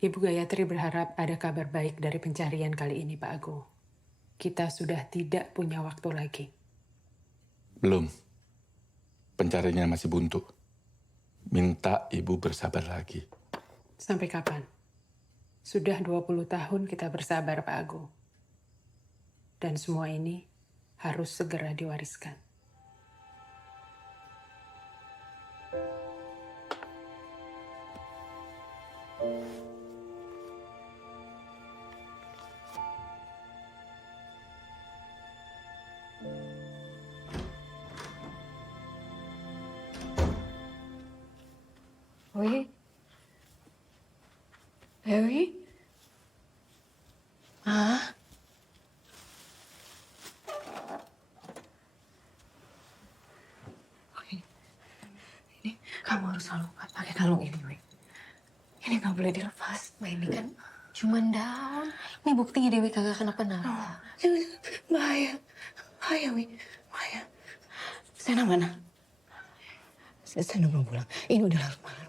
Ibu Gayatri berharap ada kabar baik dari pencarian kali ini, Pak Agung. Kita sudah tidak punya waktu lagi. Belum. Pencariannya masih buntu. Minta Ibu bersabar lagi. Sampai kapan? Sudah 20 tahun kita bersabar, Pak Agung. Dan semua ini harus segera diwariskan. Dewi? Dewi? Ma? Ini kamu harus selalu pakai kalung ini, Dewi. Ini nggak boleh dilepas. Ma, ini kan cuma daun. Ini buktinya Dewi kagak kenapa-napa. Bahaya. Bahaya, Dewi. Bahaya. Sena mana? Sena belum pulang. Ini udah larut malam, Dewi.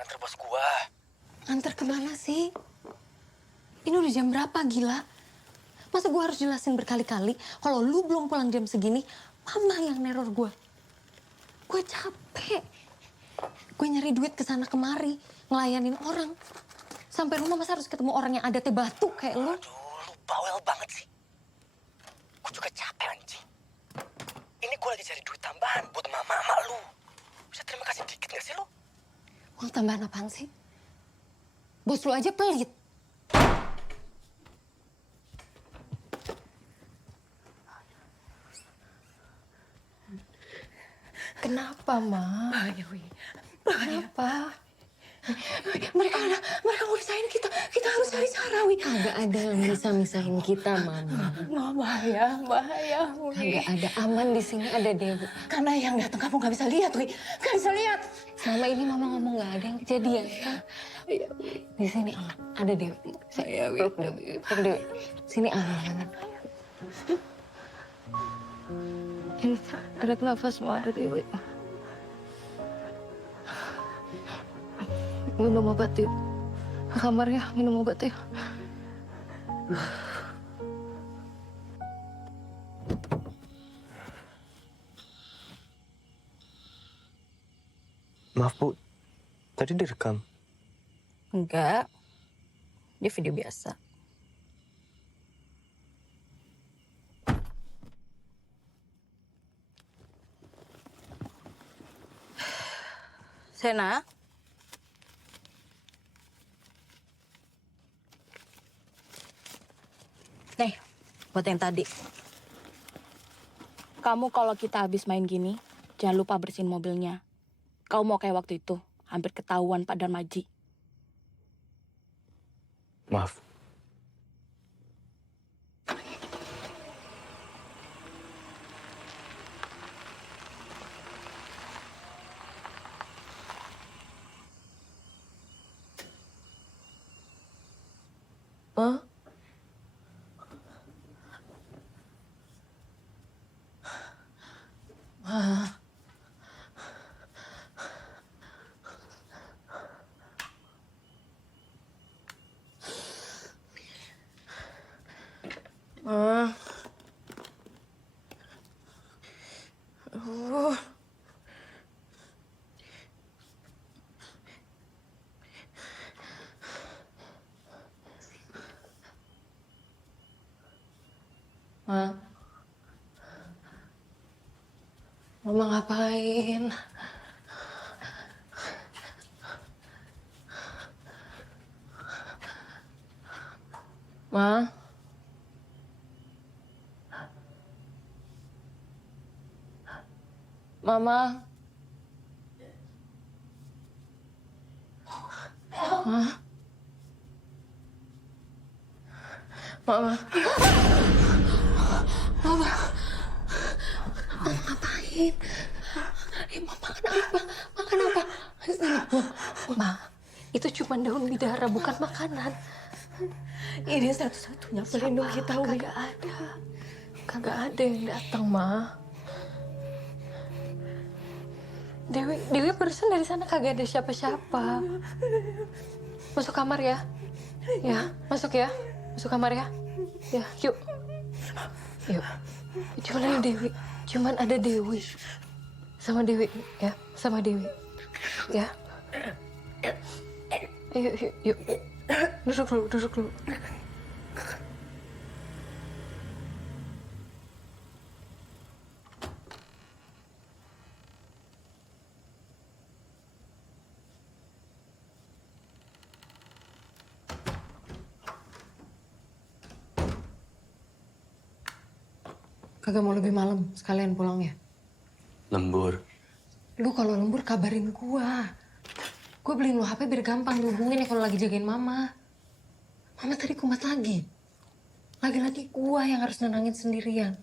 nganter bos gua. Nganter kemana sih? Ini udah jam berapa, gila? Masa gue harus jelasin berkali-kali kalau lu belum pulang jam segini, mama yang neror gue. Gue capek. Gue nyari duit kesana kemari, ngelayanin orang. Sampai rumah masa harus ketemu orang yang adatnya batu kayak lu. Aduh, lu bawel banget sih. Gue juga capek anjing. Ini gue lagi cari duit tambahan buat mama lu. Bisa terima kasih dikit gak sih lu? Uang tambahan apaan sih? Bos lu aja pelit. Kenapa, Ma? Bahaya, Wi. Kenapa? Mereka mau pisahin kita. Kita harus cari cara, Wi. Kagak ada yang bisa misahin kita, Mama. Bahaya, Wi. Kagak ada, aman di sini ada Dewi. Karena yang datang kamu nggak bisa lihat, Wi. Nggak bisa lihat. Selama ini Mama ngomong nggak ada yang kejadian, kan? Iya, Di sini aman, ada Dewi. Peluk Dewi. Peluk Dewi. Sini aman. Ini ada nafas, mau ada Dewi. Minum obat yuk. Ke kamar ya, minum obat yuk. Maaf, Bu. Tadi direkam. Enggak. Dia video biasa. Sena. Nih, buat yang tadi. Kamu kalau kita habis main gini, jangan lupa bersihin mobilnya. Kau mau kayak waktu itu, hampir ketahuan Pak Darmaji. Maaf. Hah? Ma. Mama ngapain? Ma. Mama. Ma. Mama. Mama. Mama ngapain? Mama kenapa? Ma kenapa? Ma, itu cuma daun bidara, bukan makanan. Ini satu-satunya pelindung kita, Wi. Kagak ada. Kagak ada yang datang, Ma. Dewi barusan dari sana kagak ada siapa-siapa. Masuk kamar ya. Ya, masuk ya. Masuk kamar ya. Ya, yuk. Yuk. Cuman ada Dewi. Cuman ada Dewi. Sama Dewi, ya. Sama Dewi. Ya. Yuk, yuk, yuk. Duduk dulu, duduk dulu. Kagak mau lebih malam, sekalian pulang ya. Lembur. Lu kalau lembur kabarin gua. Gua beliin lu HP biar gampang dihubungin ya kalau lagi jagain mama. Mama tadi kumat lagi. Lagi-lagi gua yang harus nenangin sendirian.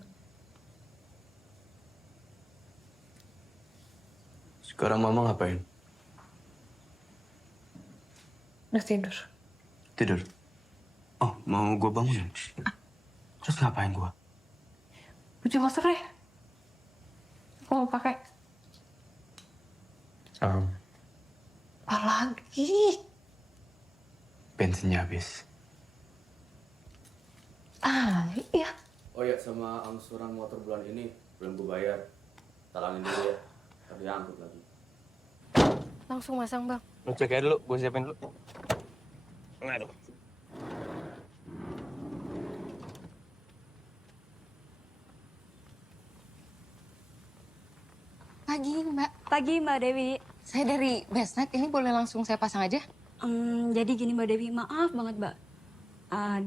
Sekarang Mama ngapain? Udah tidur. Tidur. Oh, mau gue bangunin? Terus ngapain gue? Baju masker deh. Aku mau pakai. Apa lagi? Bensinnya habis. Iya. Oh ya, sama angsuran motor bulan ini belum gue bayar. Talangin dulu ya, tapi angkut lagi. Langsung masang, Bang. Lo cek aja dulu, gue siapin dulu. Aduh. Pagi, Mbak. Pagi Mbak Dewi. Saya dari Bestnet, ini boleh langsung saya pasang aja? Jadi gini Mbak Dewi, maaf banget Mbak.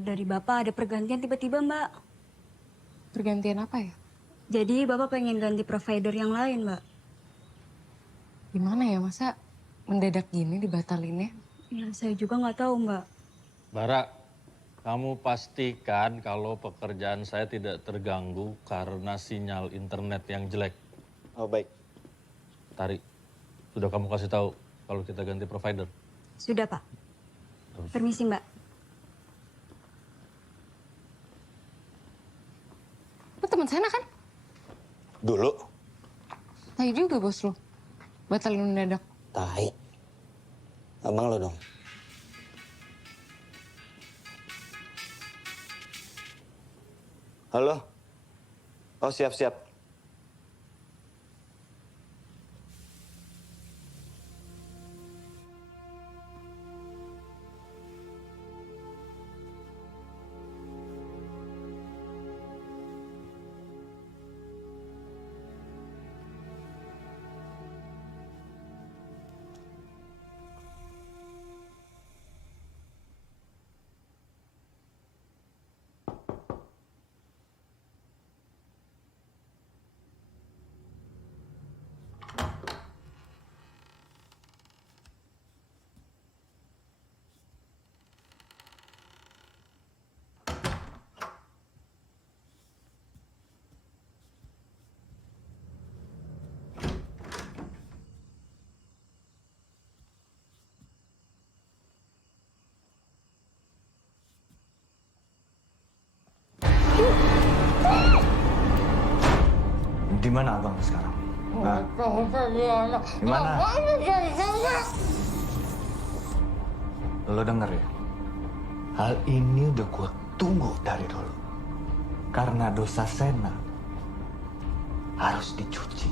Dari Bapak ada pergantian tiba-tiba Mbak. Pergantian apa ya? Jadi Bapak pengen ganti provider yang lain Mbak. Gimana ya, masa mendadak gini dibatalinnya? Ya saya juga nggak tahu Mbak. Bara, kamu pastikan kalau pekerjaan saya tidak terganggu karena sinyal internet yang jelek. Oh baik. Tari, sudah kamu kasih tahu kalau kita ganti provider? Sudah Pak. Permisi Mbak. Lu teman saya kan? Dulu. Tai juga bos lo. Batalin mendadak. Tai. Abang lo dong. Halo? Oh siap-siap. Di mana abang sekarang? Hah? Di mana? Lo denger ya? Hal ini udah gue tunggu dari dulu. Karena dosa Sena harus dicuci.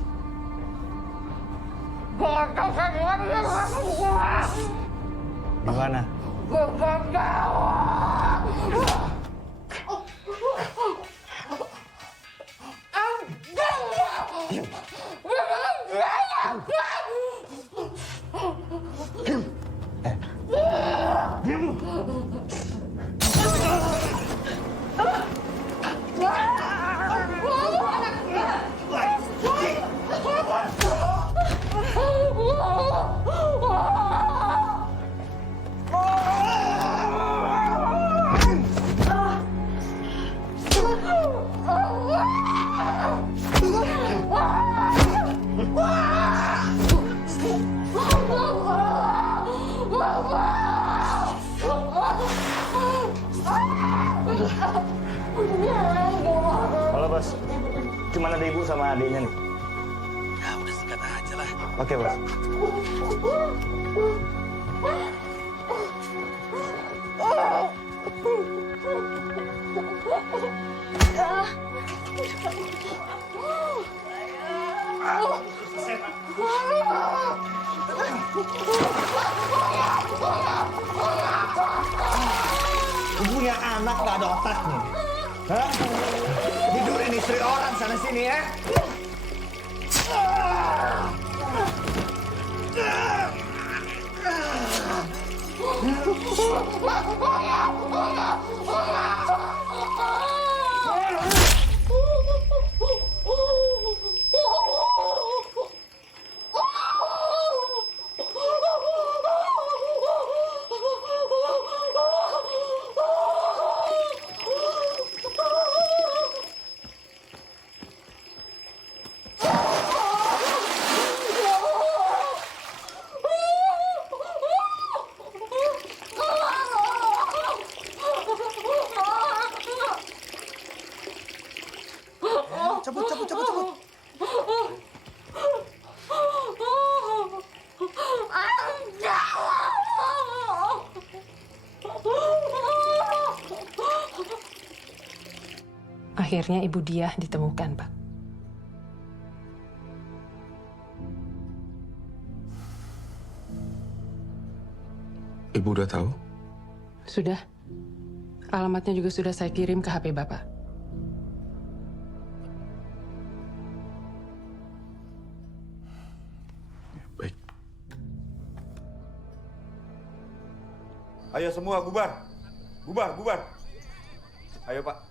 Di mana? Halo bos, cuman ada ibu sama adiknya nih. Ya udah sikat aja lah. Oke bos. Lu punya anak gak ada otaknya. Hah? Tidurin istri orang sana sini ya. Akhirnya Ibu Diah ditemukan, Pak. Ibu udah tahu? Sudah. Alamatnya juga sudah saya kirim ke HP Bapak. Baik. Ayo semua bubar. Bubar, bubar. Ayo, Pak.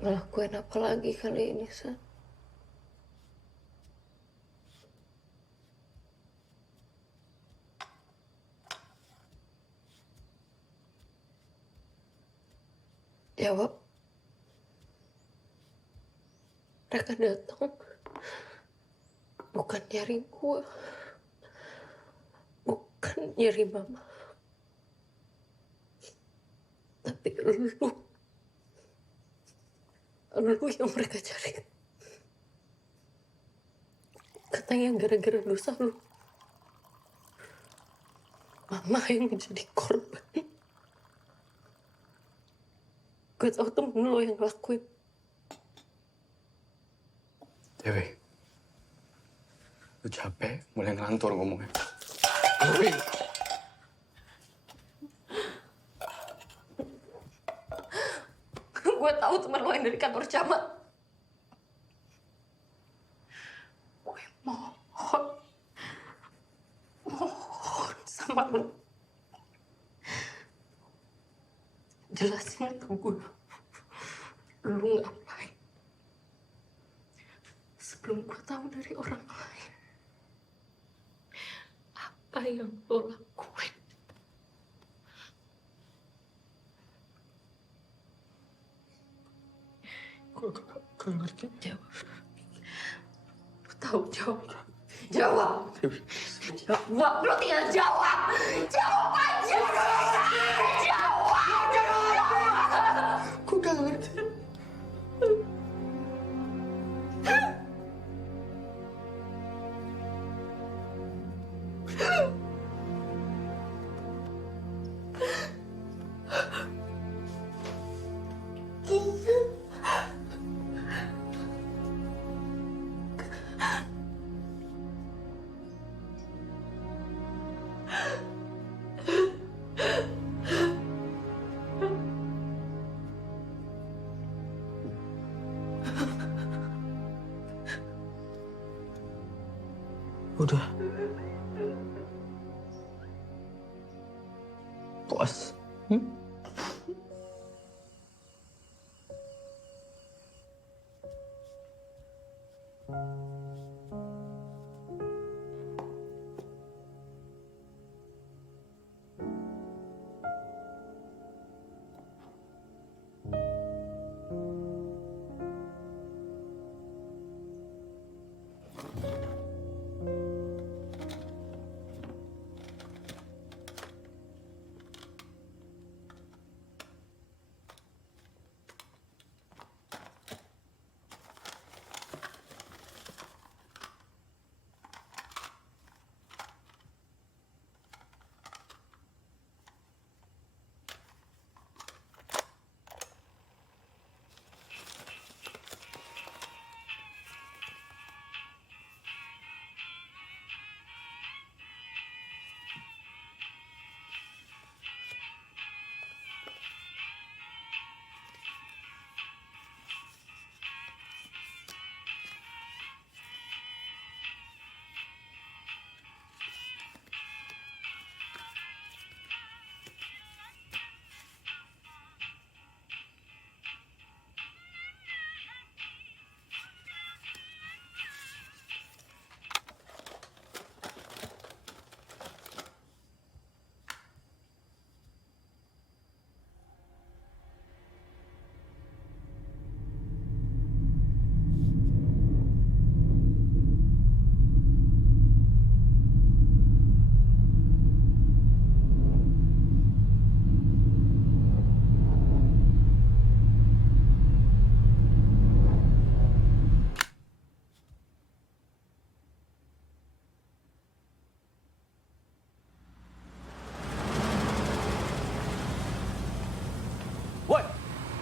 Ngelakuin apa lagi kali ini, San? Jawab. Mereka datang bukan nyari gua, bukan nyari mama, tapi lu yang mereka cari. Katanya gara-gara dosa lu, mama yang menjadi korban. Gue tau temen lo yang ngelakuin. Dewi, lu capek mulai ngelantur ngomongnya. Dewi. Gue tahu teman lo yang dari kantor camat. Gue mohon sama lo, jelasin ke gue, lu ngapain sebelum gue tahu dari orang lain apa yang lo lakuin. Gue gak ngerti. Jawab. Lo tahu jawab. Jawab. Jawab. Lo tinggal jawab. Jawab aja. Jawab. Gue gak ngerti. Udah. Puas.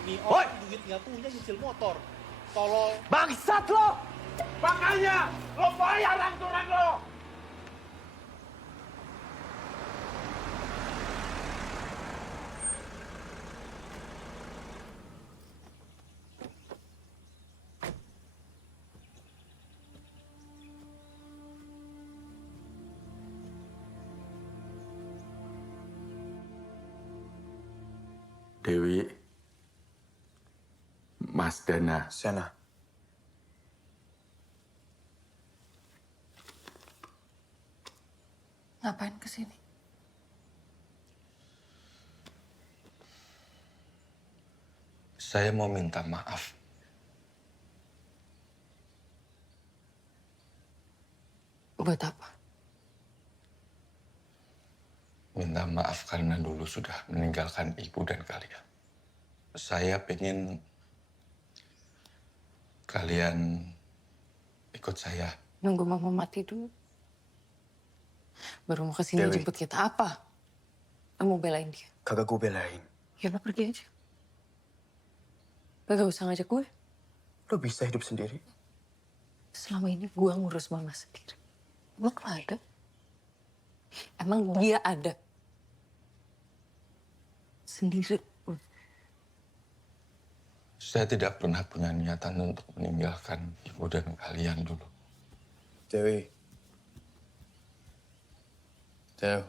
Nih orang duit nggak punya nyicil motor. Tolong. Bangsat lo! Makanya lo bayar angsuran lo! Dewi, Mas Dana. Sena. Ngapain kesini? Saya mau minta maaf. Buat apa? Minta maaf karena dulu sudah meninggalkan ibu dan kalian. Saya pengen kalian ikut saya. Nunggu mama mati dulu. Baru mau kesini Dewi. jemput kita apa? Kamu belain dia? Kagak gue belain. Ya lo pergi aja. Gak usah ngajak gue. Lo bisa hidup sendiri. Selama ini gue ngurus mama sendiri. Lo gak ada. Emang dia ada. Sendiri. Saya tidak pernah punya niatan untuk meninggalkan ibu dan kalian dulu. Dewi. Dew.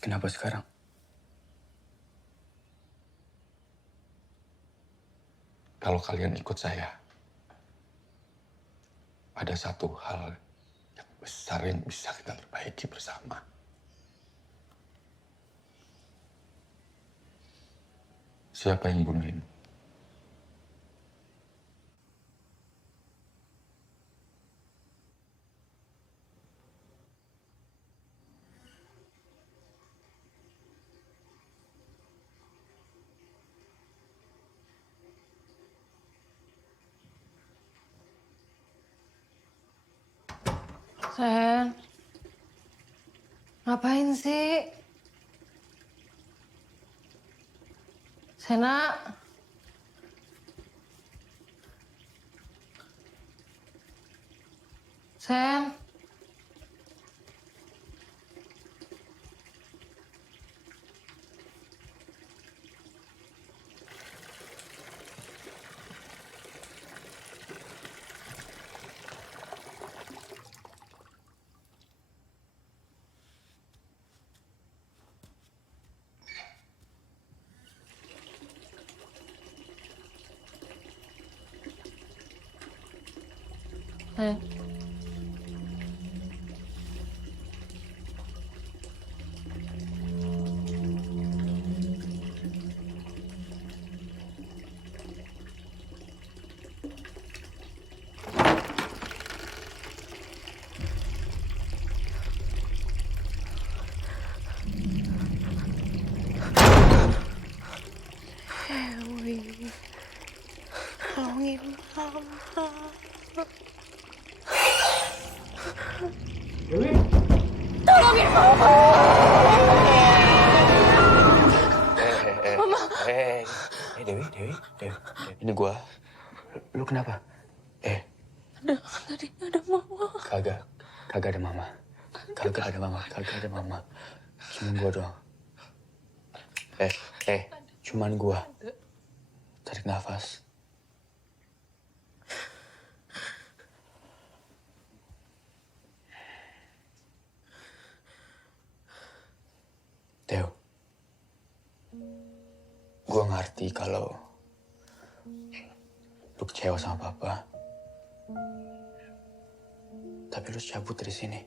Kenapa sekarang? Kalau kalian ikut saya, ada satu hal yang besar yang bisa kita perbaiki bersama. Siapa yang bunuhin? Sen. Ngapain sih? Sena. Sen. Sen. Dewi, tolongin mama. Dewi. Tolongin mama. Dewi. Ini gua. Lu kenapa? Tadi ada mama. Kagak ada mama. Kagak ada mama. Cuman gua doang. Cuman gua. Tarik nafas. Teo. Gua ngerti kalau lu kecewa sama papa. Tapi lu cabut dari sini.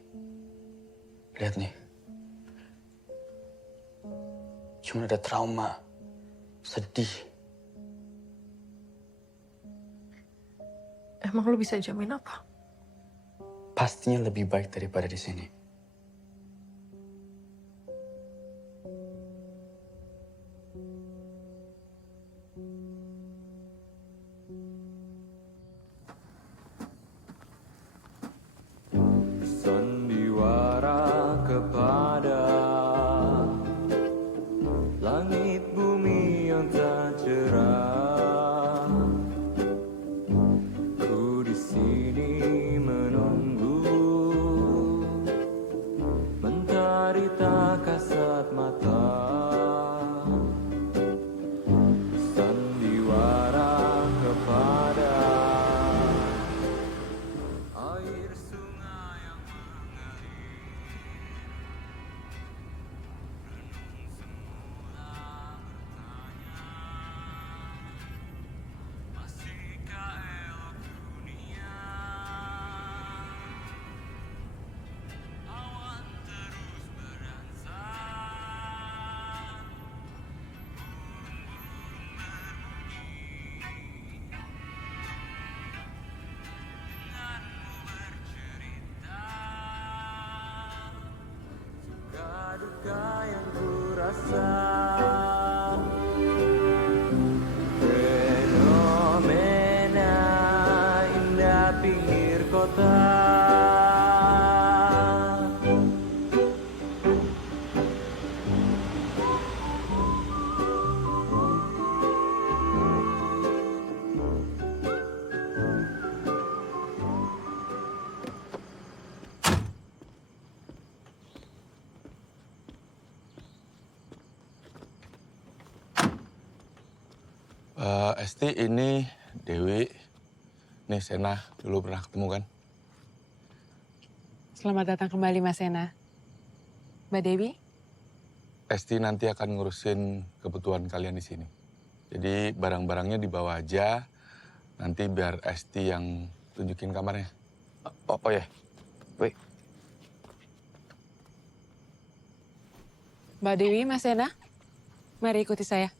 Lihat nih. Cuma ada trauma, sedih. Emang lu bisa jamin apa? Pastinya lebih baik daripada di sini. Langit bumi yang tak cerah, ku di sini menunggu. Mentari tak kasat mata, sandiwara kepada air sungai yang mengalir. Renung semula bertanya, masihkah elok dunia? Awan terus berdansa, burung-burung berbunyi, denganmu bercerita. Suka duka yang kurasa, fenomena indah pinggir kota. Esti, ini Dewi. Nih Sena, dulu pernah ketemu kan? Selamat datang kembali, Mas Sena. Mbak Dewi, Esti nanti akan ngurusin kebutuhan kalian di sini. Jadi barang-barangnya dibawa aja. Nanti biar Esti yang tunjukin kamarnya. Oh ya, wait. Mbak Dewi, Mas Sena, mari ikuti saya.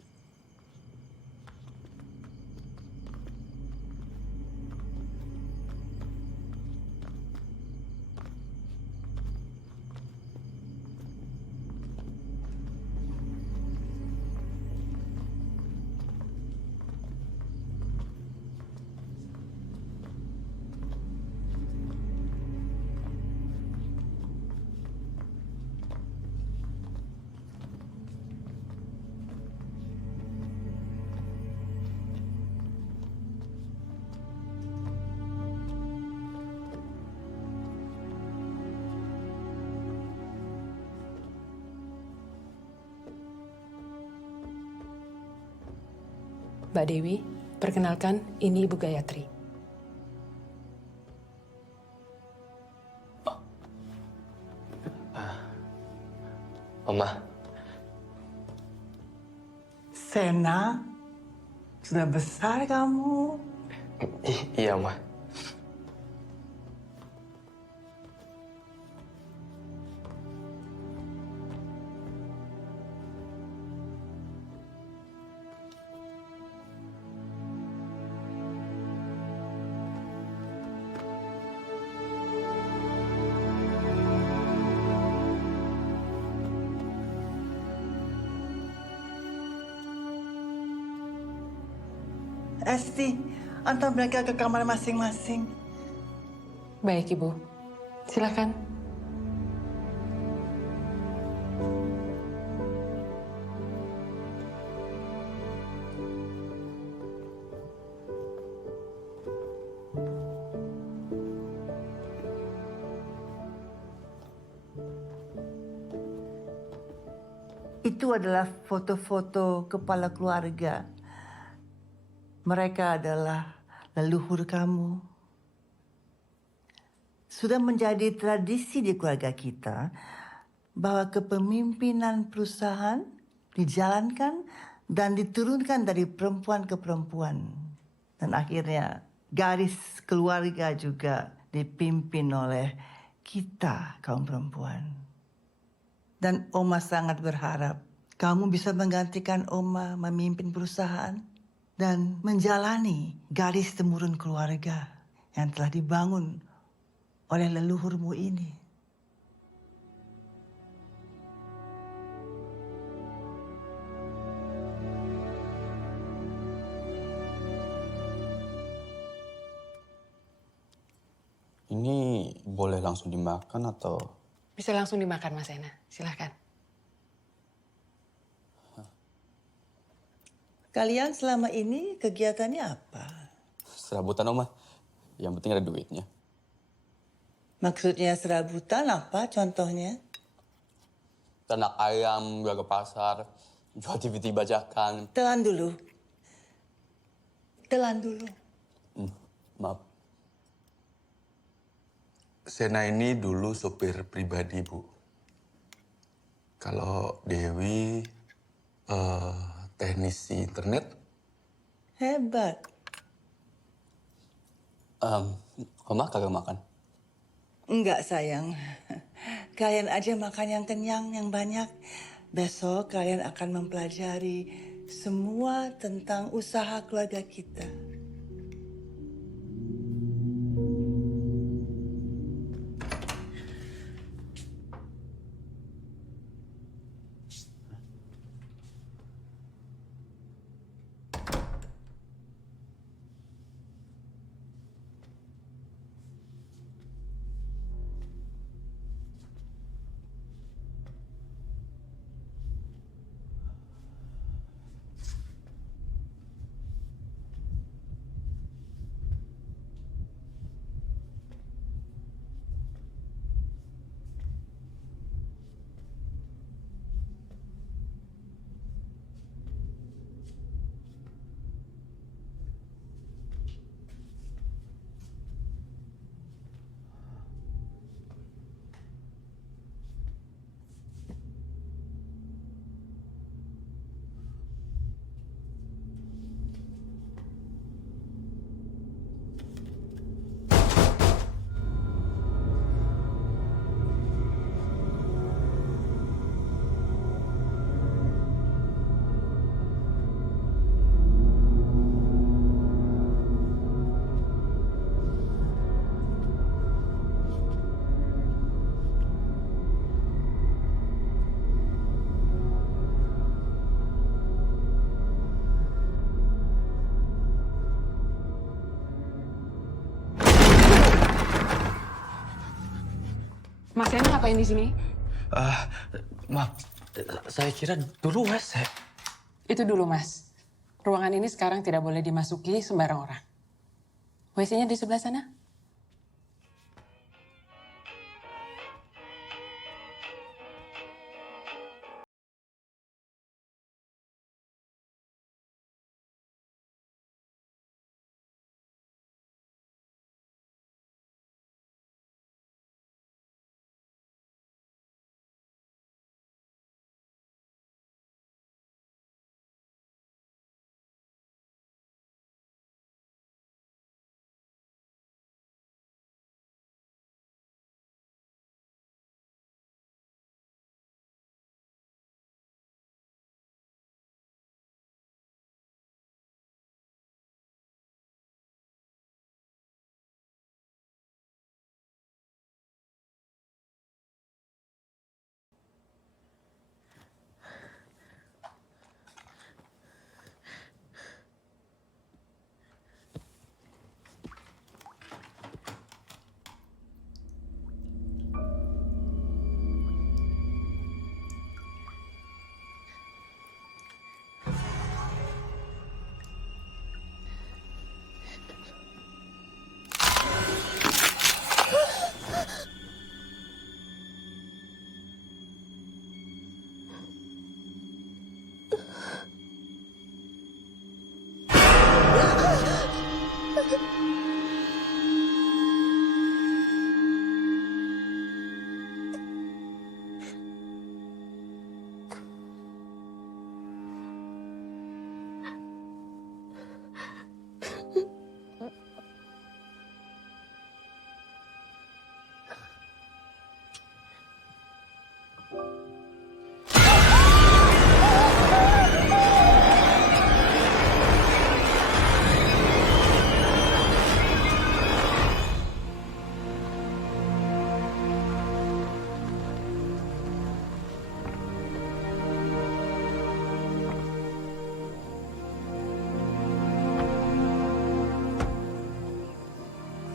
Mbak Dewi, perkenalkan, ini Ibu Gayatri. Oma, Sena, sudah besar kamu. Iya, Oma. Esti, antar mereka ke kamar masing-masing. Baik, Ibu. Silakan. Itu adalah foto-foto kepala keluarga. Mereka adalah leluhur kamu. Sudah menjadi tradisi di keluarga kita bahwa kepemimpinan perusahaan dijalankan dan diturunkan dari perempuan ke perempuan. Dan akhirnya garis keluarga juga dipimpin oleh kita, kaum perempuan. Dan Oma sangat berharap kamu bisa menggantikan Oma memimpin perusahaan dan menjalani garis temurun keluarga yang telah dibangun oleh leluhurmu ini. Ini boleh langsung dimakan atau? Bisa langsung dimakan, Mas Sena. Silakan. Kalian selama ini kegiatannya apa? Serabutan, Oma. Yang penting ada duitnya. Maksudnya serabutan apa contohnya? Ternak ayam, gak ke pasar, jual DVD bajakan. Telan dulu. Telan dulu. Maaf. Sena ini dulu sopir pribadi, Bu. Kalau Dewi teknisi internet. Hebat. Oma kagak makan? Enggak, sayang. Kalian aja makan yang kenyang, yang banyak. Besok kalian akan mempelajari semua tentang usaha keluarga kita. Mas Sena ngapain di sini? Maaf, saya kira dulu WC. Itu dulu, Mas. Ruangan ini sekarang tidak boleh dimasuki sembarang orang. WC-nya di sebelah sana.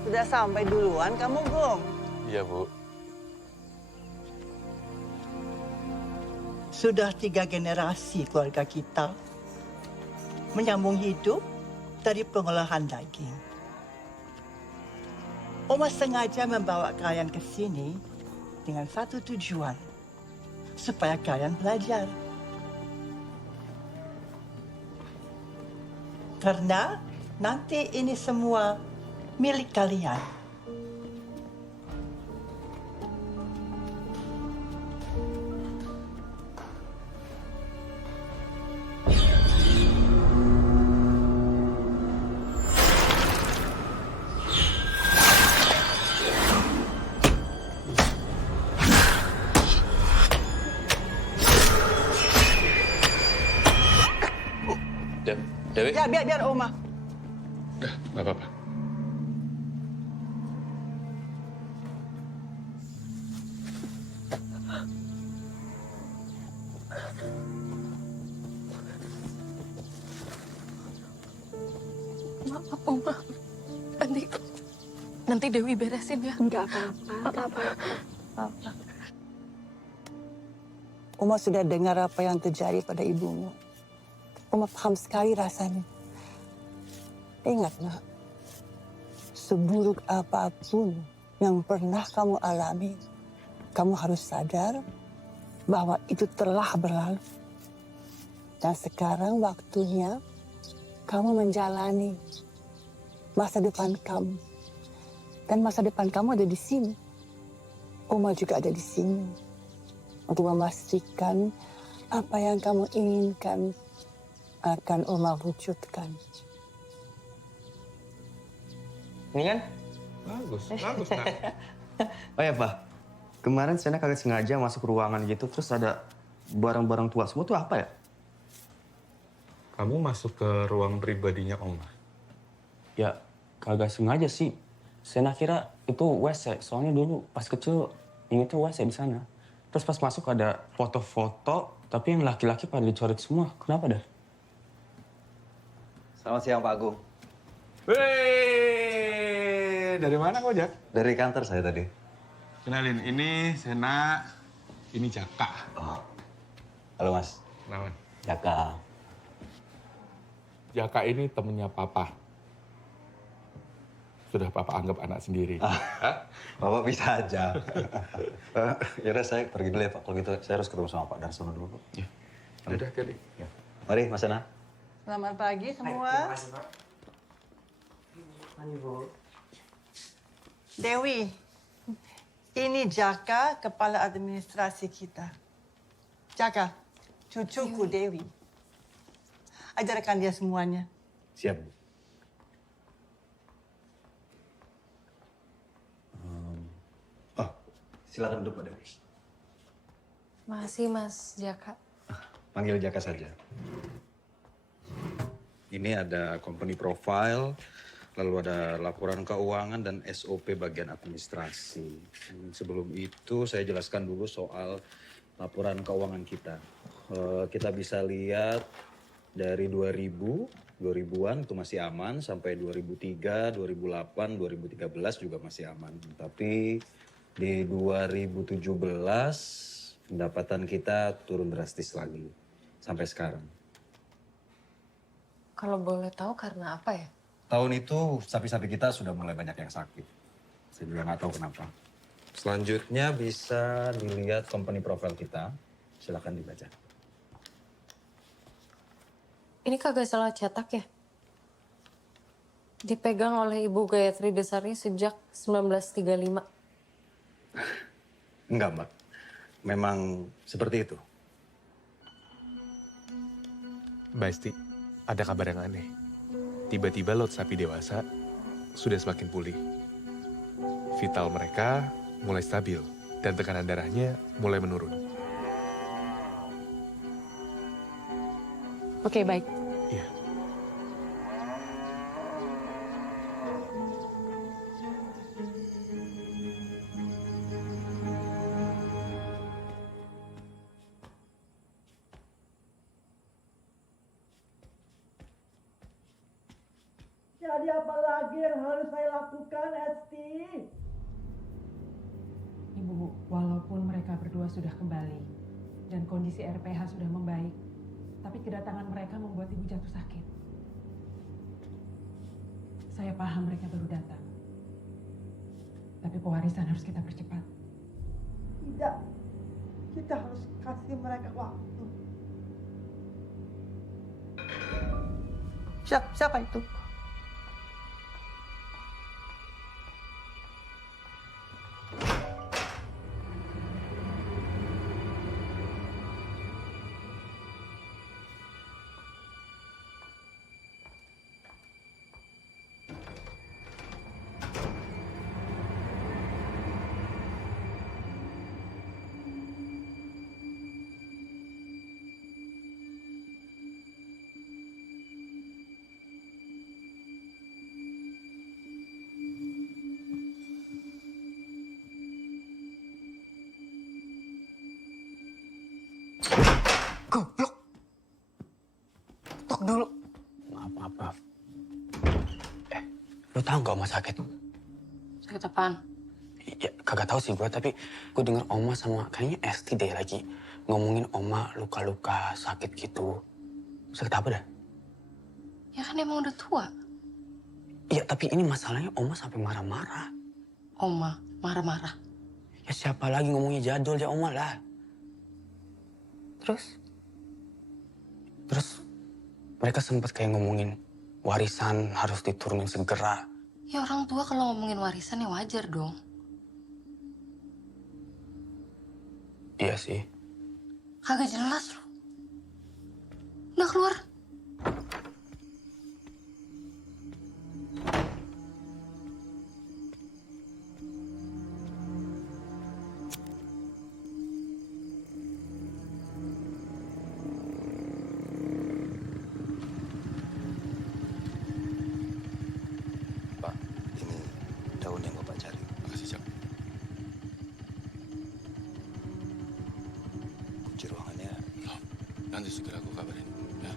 Sudah sampai duluan kamu, Gong? Iya, Bu. Sudah 3 generasi keluarga kita. menyambung hidup dari pengolahan daging. Oma sengaja membawa kalian ke sini dengan satu tujuan, supaya kalian belajar. Karena nanti ini semua milik kalian. Dewi? Ya, biar Oma. Udah, nggak apa-apa. Maaf, Oma. Nanti Dewi beresin ya. Enggak apa-apa. Oma sudah dengar apa yang terjadi pada ibumu. Oma paham sekali rasanya. Ingat, nak, seburuk apapun yang pernah kamu alami, kamu harus sadar bahwa itu telah berlalu. Dan sekarang waktunya kamu menjalani masa depan kamu. Dan masa depan kamu ada di sini. Oma juga ada di sini untuk memastikan apa yang kamu inginkan akan Oma wujudkan. Ini kan? Bagus, nak. Oh ya, Pak. Kemarin Sena kagak sengaja masuk ruangan gitu, terus ada barang-barang tua semua tuh apa ya? Kamu masuk ke ruang pribadinya Oma. Ya, kagak sengaja sih. Sena kira itu WC, soalnya dulu pas kecil ingetnya WC di sana. Terus pas masuk ada foto-foto, tapi yang laki-laki pada dicoret semua. Kenapa, dah? Selamat siang, Pak Agung. Wey, dari mana kau, Jak? Dari kantor saya tadi. Kenalin, ini Sena, ini Jaka. Oh. Halo, Mas. Kenalin. Jaka. Jaka ini temennya Papa. Sudah Papa anggap anak sendiri. Bapak bisa aja. Yaudah, saya pergi dulu ya, Pak. Kalau gitu, saya harus ketemu sama Pak Darsono dulu. Ya. Udah, Kelly. Ya. Mari, Mas Sena. Selamat pagi semua. Dewi, ini Jaka, kepala administrasi kita. Jaka, cucuku Dewi. Ajarkan dia semuanya. Siap, Bu. Oh, silakan duduk, Pak Dewi. Makasih, Mas Jaka. Panggil Jaka saja. Ini ada company profile, lalu ada laporan keuangan dan SOP bagian administrasi. Sebelum itu saya jelaskan dulu soal laporan keuangan kita. Kita bisa lihat dari 2000-an itu masih aman, sampai 2003, 2008, 2013 juga masih aman. Tapi di 2017 pendapatan kita turun drastis lagi sampai sekarang. Kalau boleh tahu karena apa ya? Tahun itu sapi-sapi kita sudah mulai banyak yang sakit. Saya juga nggak tahu kenapa. Selanjutnya bisa dilihat company profile kita. Silakan dibaca. Ini kagak salah cetak ya? Dipegang oleh Ibu Gayatri Besari sejak 1935. Enggak, Mbak. Memang seperti itu. Mbak Esti, ada kabar yang aneh. Tiba-tiba lot sapi dewasa sudah semakin pulih. Vital mereka mulai stabil dan tekanan darahnya mulai menurun. Oke, baik. Iya. Jadi apa lagi yang harus saya lakukan, Esti? Ibu, walaupun mereka berdua sudah kembali dan kondisi RPH sudah membaik, tapi kedatangan mereka membuat ibu jatuh sakit. Saya paham mereka baru datang. Tapi pewarisan harus kita percepat. Tidak, kita harus kasih mereka waktu. Siapa itu? Goblok. Tok dulu. Maaf. Lo tahu nggak Oma sakit? Sakit apaan? Ya, kagak tahu sih gue, tapi gue denger Oma sama kayaknya Esti deh lagi ngomongin Oma luka-luka sakit gitu. Sakit apa dah? Ya kan emang udah tua. Iya, tapi ini masalahnya Oma sampai marah-marah. Oma marah-marah. Ya siapa lagi ngomongnya jadul ya Oma lah. Terus mereka sempat kayak ngomongin warisan harus diturunin segera. Ya orang tua kalau ngomongin warisan ya wajar dong. Iya sih. Kagak jelas lu. Udah keluar. Pak, ini daun yang Bapak cari. Makasih, Cak. Kunci ruangannya. Nanti segera aku kabarin. Ya.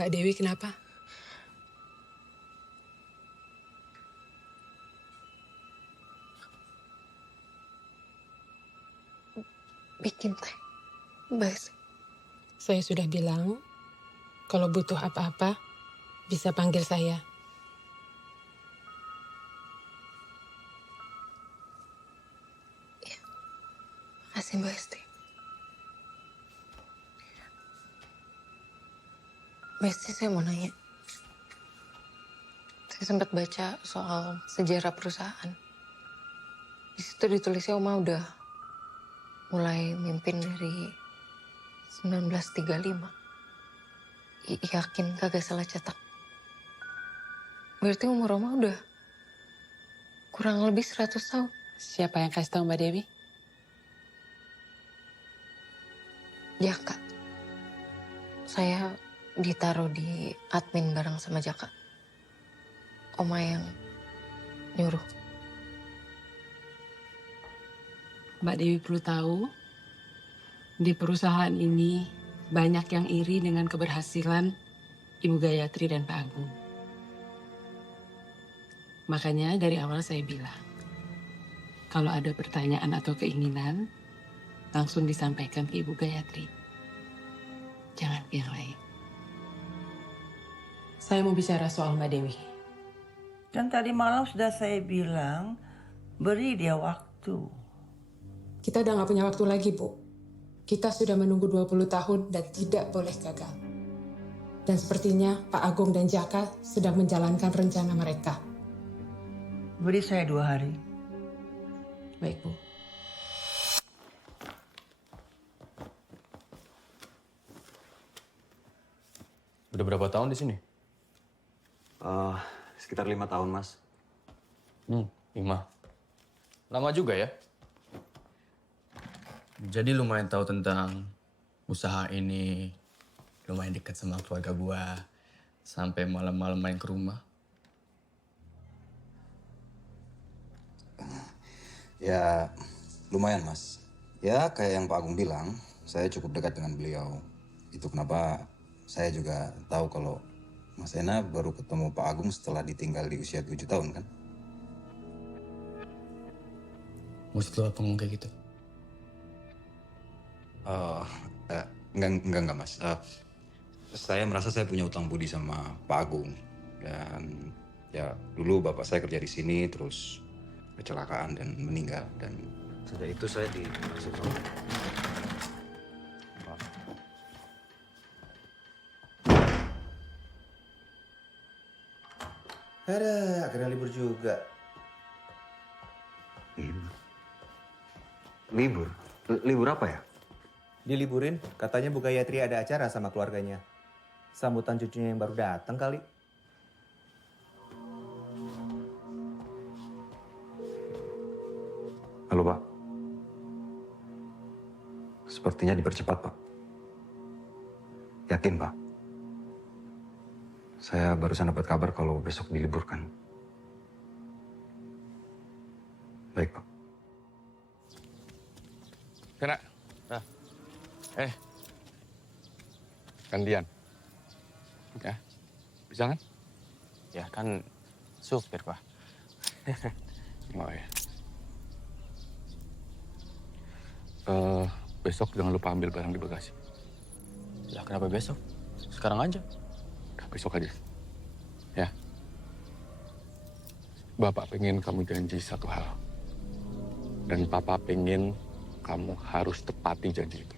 Mbak Dewi kenapa? Bikin teh. Bas. Saya sudah bilang, kalau butuh apa-apa, bisa panggil saya. Makasih Mbak Esti. Mbak Esti, saya mau nanya. Saya sempat baca soal sejarah perusahaan. Di situ ditulisnya Oma udah mulai mimpin dari 1935. Yakin kagak salah cetak. Berarti umur Oma udah kurang lebih 100 tahun. Siapa yang kasih tahu Mbak Dewi? Jaka. Saya ditaruh di admin bareng sama Jaka. Oma yang nyuruh. Mbak Dewi perlu tahu, di perusahaan ini banyak yang iri dengan keberhasilan Ibu Gayatri dan Pak Agung. Makanya dari awal saya bilang, kalau ada pertanyaan atau keinginan, langsung disampaikan ke Ibu Gayatri. Jangan ke yang lain. Saya mau bicara soal Mbak Dewi. Dan tadi malam sudah saya bilang, beri dia waktu. itu. Kita udah nggak punya waktu lagi, Bu. Kita sudah menunggu 20 tahun dan tidak boleh gagal. Dan sepertinya Pak Agung dan Jaka sedang menjalankan rencana mereka. Beri saya 2 hari. Baik, Bu. Udah berapa tahun di sini? Sekitar 5 tahun, Mas. 5. Lama juga ya? Jadi lumayan tahu tentang usaha ini, lumayan dekat sama keluarga gua, sampai malam-malam main ke rumah. Ya, lumayan, Mas. Ya, kayak yang Pak Agung bilang, saya cukup dekat dengan beliau. Itu kenapa saya juga tahu kalau Mas Ena baru ketemu Pak Agung setelah ditinggal di usia 7 tahun, kan? Maksud lo apa ngomong kayak gitu? Enggak, Mas. Saya merasa saya punya utang budi sama Pak Agung. Dan ya, dulu bapak saya kerja di sini, terus kecelakaan dan meninggal. Dan sejak itu saya dimaksud sama Ada, akhirnya libur juga. Libur? Libur apa ya? Diliburin, katanya Bu Gayatri ada acara sama keluarganya. Sambutan cucunya yang baru datang kali. Halo, Pak. Sepertinya dipercepat, Pak. Yakin, Pak? Saya barusan dapat kabar kalau besok diliburkan. Baik, Pak. Kena. Gantian. Ya, bisa kan? Ya kan supir, Pak. Oh ya. Besok jangan lupa ambil barang di bagasi. Lah kenapa besok? Sekarang aja. Udah, besok aja. Ya. Bapak pengen kamu janji satu hal. Dan Papa pengen kamu harus tepati janji itu.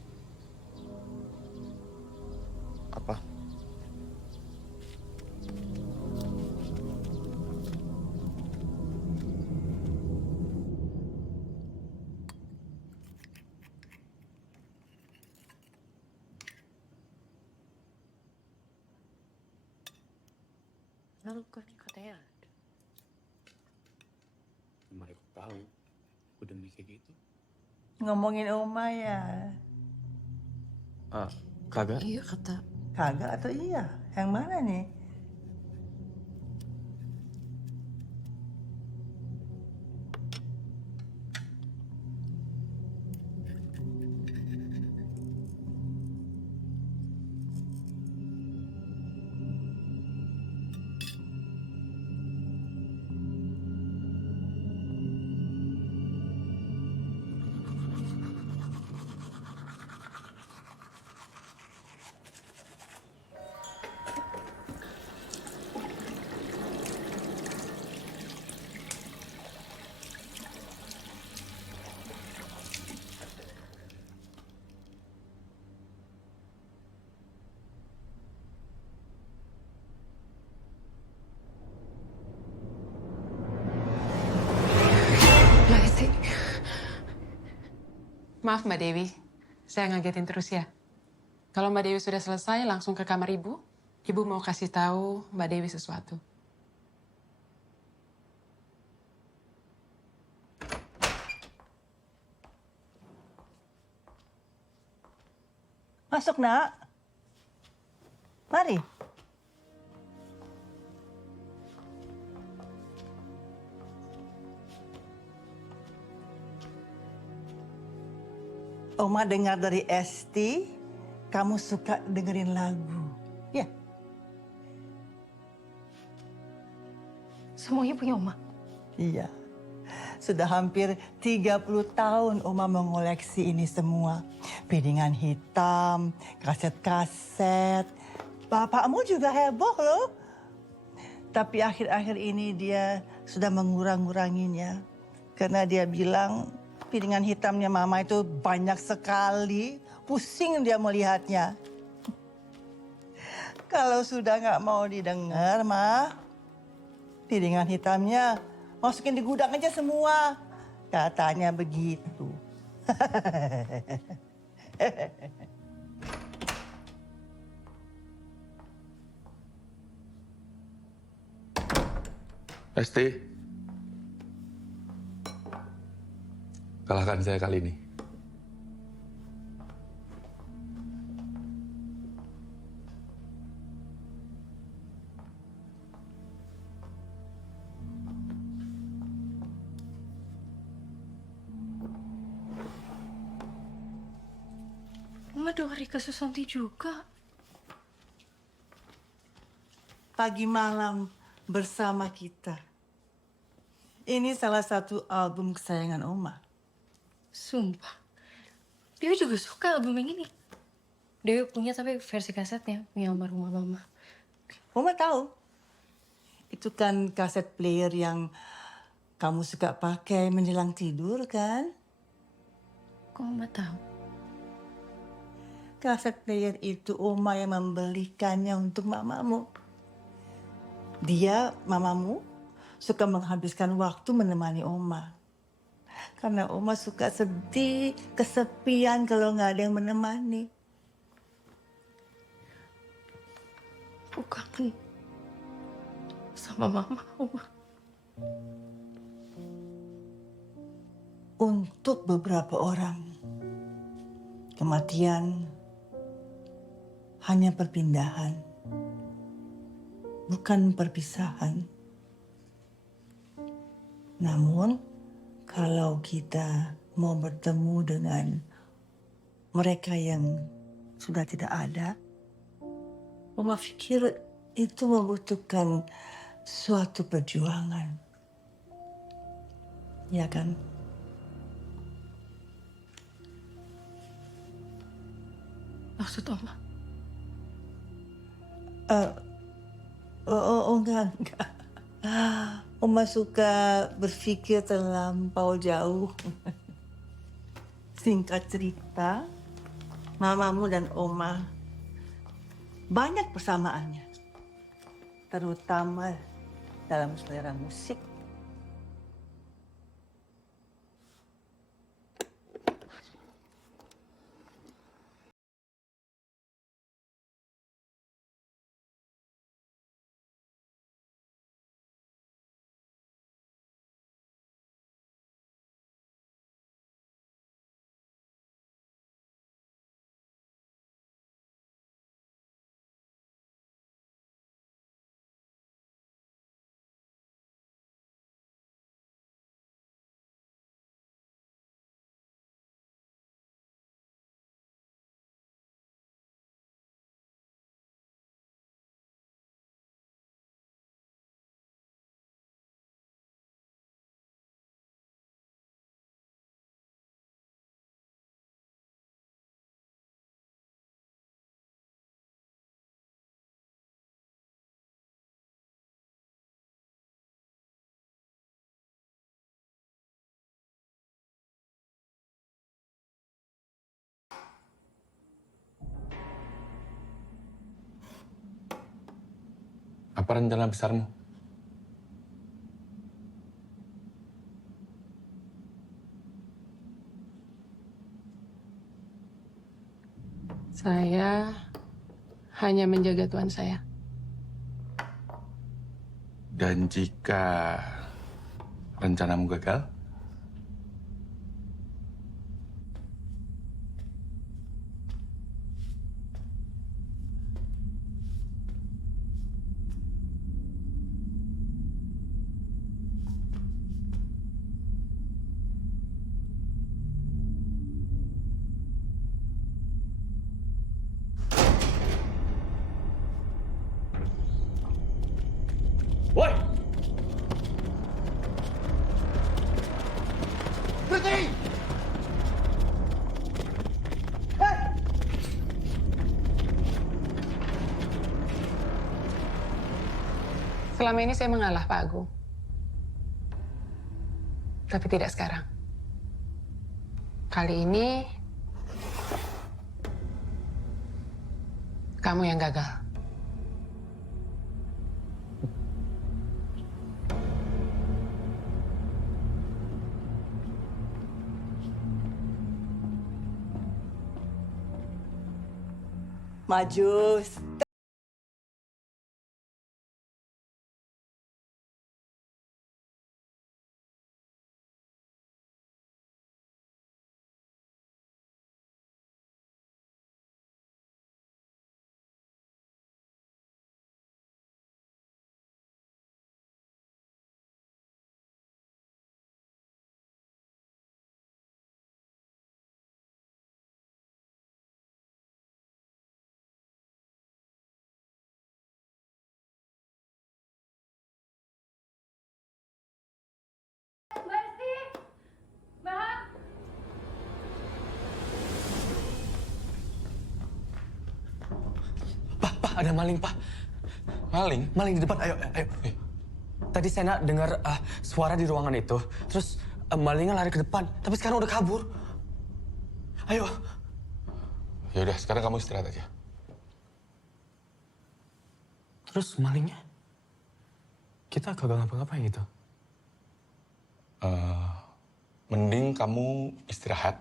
Apa? Lalu katanya ada. Mereka tahu. Udah mikir gitu. Ngomongin Oma ya. Kagak? Iya kata. Kagak atau iya? Yang mana nih? Maaf Mbak Dewi, saya ngagetin terus ya. Kalau Mbak Dewi sudah selesai, langsung ke kamar Ibu. Ibu mau kasih tahu Mbak Dewi sesuatu. Masuk, Nak. Mari. Oma dengar dari Esti, kamu suka dengerin lagu. Ya. Semuanya punya Oma? Iya. Sudah hampir 30 tahun Oma mengoleksi ini semua. Piringan hitam, kaset-kaset. Bapakmu juga heboh loh. Tapi akhir-akhir ini dia sudah mengurang-nguranginya. Karena dia bilang piringan hitamnya Mama itu banyak sekali. Pusing dia melihatnya. Kalau sudah nggak mau didengar, Ma, piringan hitamnya masukin di gudang aja semua. Katanya begitu. Esti, kalahkan saya kali ini. Mama dengar Rika Susanti juga. Pagi malam bersama kita. Ini salah satu album kesayangan Oma. Sumpah. Dewi juga suka album yang ini. Dewi punya tapi versi kasetnya, punya almarhumah Mama. Oma tahu. Itu kan kaset player yang kamu suka pakai menjelang tidur, kan? Kok Mama tahu? Kaset player itu Oma yang membelikannya untuk mamamu. Dia, mamamu, suka menghabiskan waktu menemani Oma. Karena Oma suka sedih, kesepian kalau nggak ada yang menemani. Aku kangen sama Mama, Oma. Untuk beberapa orang, kematian hanya perpindahan, bukan perpisahan. Namun, kalau kita mau bertemu dengan mereka yang sudah tidak ada, Oma pikir itu membutuhkan suatu perjuangan. Ya kan? Maksud Oma? Enggak. Oma suka berpikir terlampau jauh. Singkat cerita, mamamu dan Oma banyak persamaannya. Terutama dalam selera musik. Apa rencana besarmu? Saya hanya menjaga Tuhan saya. Dan jika rencanamu gagal? Woi! Berhenti! Selama ini saya mengalah, Pak Agung. Tapi tidak sekarang. Kali ini, kamu yang gagal. Maju. Pak, ada maling, Pak. Maling? Maling di depan, ayo, ayo. Tadi Sena dengar suara di ruangan itu, terus malingnya lari ke depan, tapi sekarang udah kabur. Ayo. Ya udah, sekarang kamu istirahat aja. Terus malingnya? Kita kagak ngapa-ngapain gitu. Mending kamu istirahat.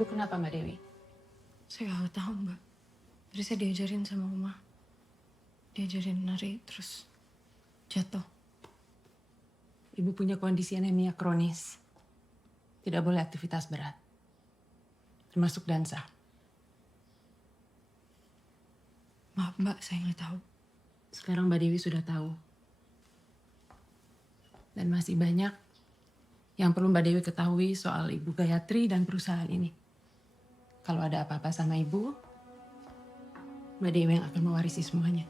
Ibu kenapa Mbak Dewi? Saya nggak tahu, Mbak. Tadi saya diajarin sama Oma. Diajarin nari, terus jatuh. Ibu punya kondisi anemia kronis. Tidak boleh aktivitas berat. Termasuk dansa. Maaf, Mbak, saya nggak tahu. Sekarang Mbak Dewi sudah tahu. Dan masih banyak yang perlu Mbak Dewi ketahui soal Ibu Gayatri dan perusahaan ini. Kalau ada apa-apa sama Ibu, Mbak Dewi yang akan mewarisi semuanya.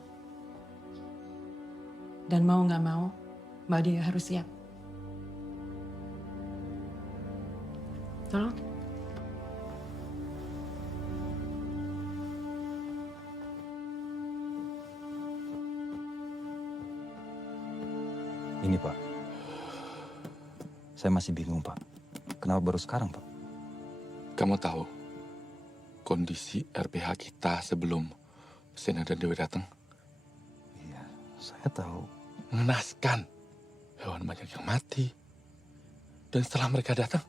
Dan mau nggak mau, Mbak Dewi harus siap. Tolong. Ini Pak, saya masih bingung Pak. Kenapa baru sekarang Pak? Kamu tahu kondisi RPH kita sebelum Sena dan Dewi datang? Iya, saya tahu. Mengenaskan. Hewan banyak yang mati. Dan setelah mereka datang,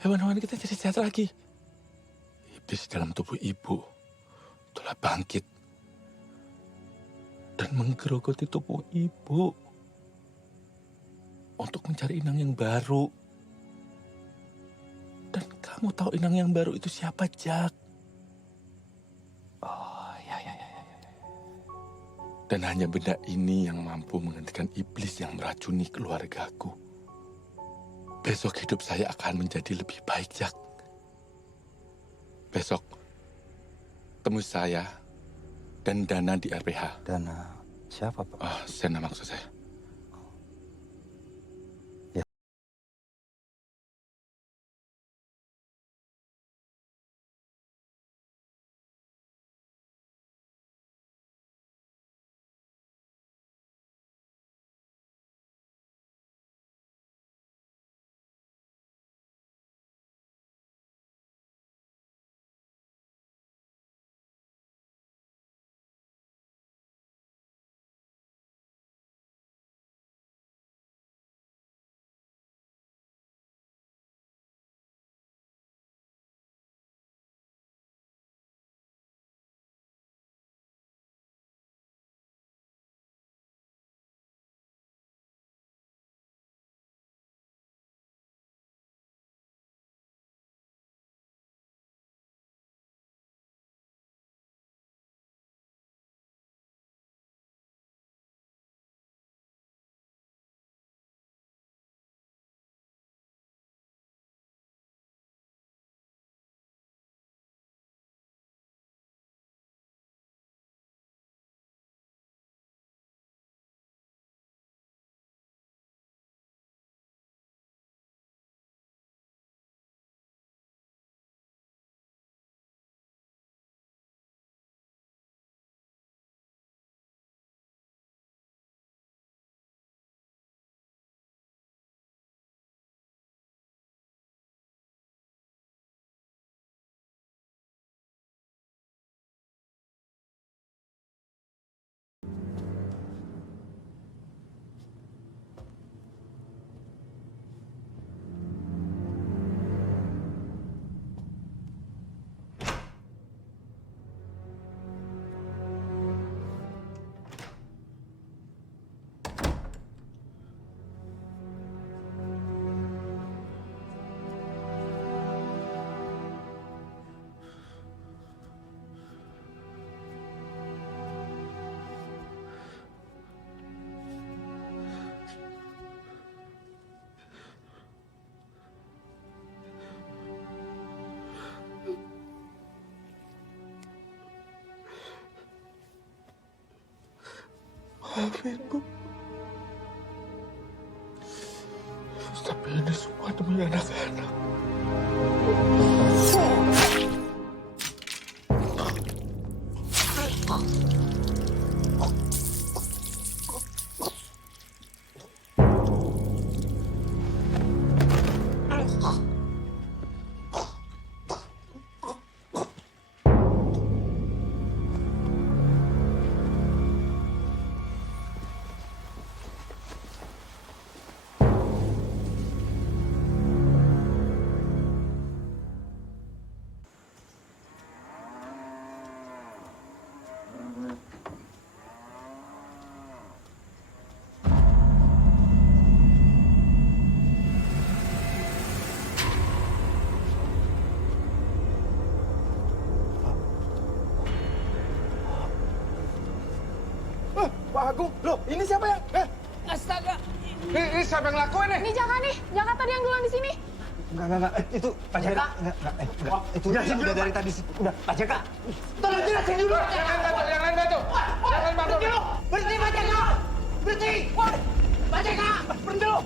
hewan-hewan kita jadi sehat lagi. Iblis dalam tubuh ibu telah bangkit dan menggerogoti tubuh ibu untuk mencari inang yang baru. Dan kamu tahu inang yang baru itu siapa, Jack? Oh, ya. Dan hanya benda ini yang mampu menghentikan iblis yang meracuni keluargaku. Besok hidup saya akan menjadi lebih baik, Jack. Besok, temui saya dan Dana di RPH. Dana siapa, Pak? Sena maksud saya. Maafin Bu. Tapi ini semua demi anak-anak. Pak Agung, loh ini siapa yang? Astaga. Ini siapa yang lakuin nih? Ini Jaka nih. Jaka tadi yang duluan di sini. Enggak. Itu Pak Jaka. Enggak. Itu udah dari tadi. Udah, Pak Jaka. Tolong jelasin dulu. Yang lain bantu. Yang lain bantu. Berhenti Pak Jaka. Berhenti. Pak Jaka. Berhenti lo.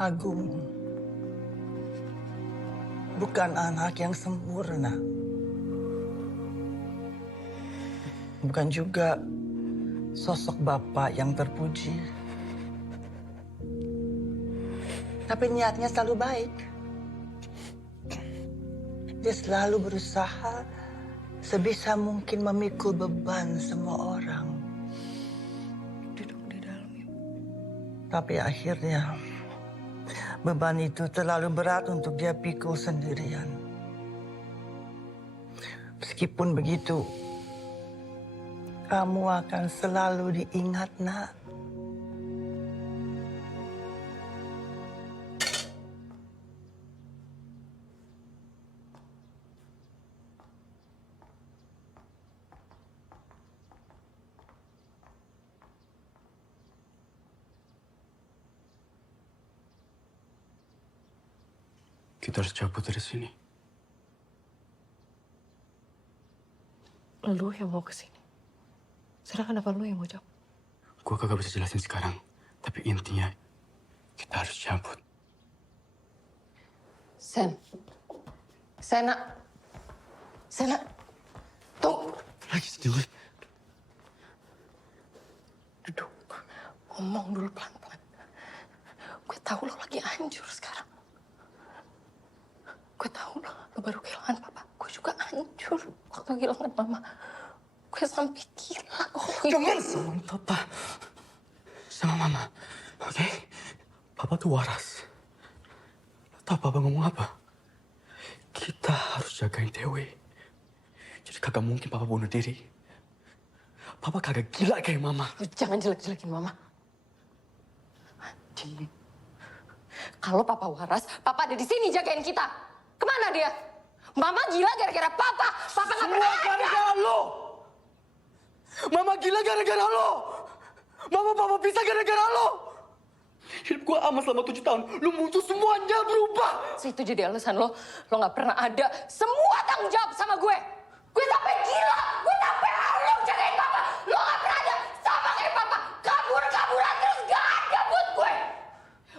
Agung bukan anak yang sempurna. Bukan juga sosok bapak yang terpuji. Tapi niatnya selalu baik. Dia selalu berusaha sebisa mungkin memikul beban semua orang. Duduk di dalam. Tapi akhirnya beban itu terlalu berat untuk dia pikul sendirian. Meskipun begitu, kamu akan selalu diingat, Nak. Kita harus cabut dari sini. Lu yang mau kesini. Sekarang kenapa lu yang mau cabut? Gue kagak bisa jelasin sekarang. Tapi intinya, kita harus cabut. Sena. Tuh. Lagi sendiri. Duduk. Ngomong dulu pelan-pelan. Gue tahu lo lagi hancur sekarang. Gue tahu lo baru kehilangan papa. Gue juga hancur waktu kehilangan mama. Gue sampai gila kok. Jangan sama papa. Sama mama. Oke? Papa tuh waras. Lo tau papa ngomong apa? Kita harus jagain Dewi. Jadi kagak mungkin papa bunuh diri. Papa kagak gila kayak mama. Lo jangan jelek-jelekin mama. Anjing. Kalau papa waras, papa ada di sini jagain kita. Kemana dia? Mama gila gara-gara papa. Papa nggak pernah ada. Gara-gara lo. Mama gila gara-gara lo. Mama papa pisah gara-gara lo. Hidup gue aman selama 7 tahun. Lo muncul semuanya berubah. Itu jadi alasan lo. Lo nggak pernah ada semua tanggung jawab sama gue. Gue sampai gila. Gue sampai halu jagain papa. Lo nggak pernah ada sama kayak papa. Kabur-kaburan terus gak ada buat gue.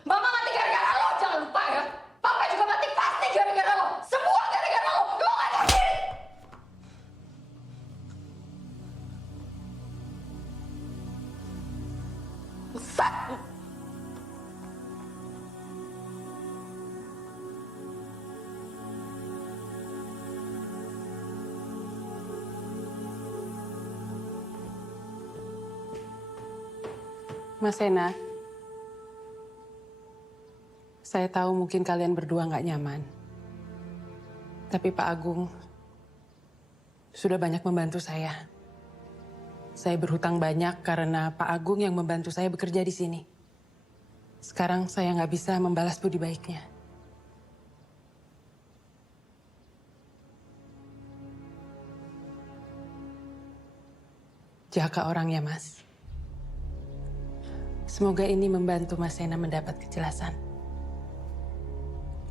Mama mati gara-gara lo. Jangan lupa ya. Papa juga mati pasti gara-gara lo. Semua gara-gara lo. Lo gak tahu diri. Mas Sena, saya tahu mungkin kalian berdua nggak nyaman. Tapi Pak Agung sudah banyak membantu saya. Saya berhutang banyak karena Pak Agung yang membantu saya bekerja di sini. Sekarang saya nggak bisa membalas budi baiknya. Jaka orangnya, Mas. Semoga ini membantu Mas Sena mendapat kejelasan.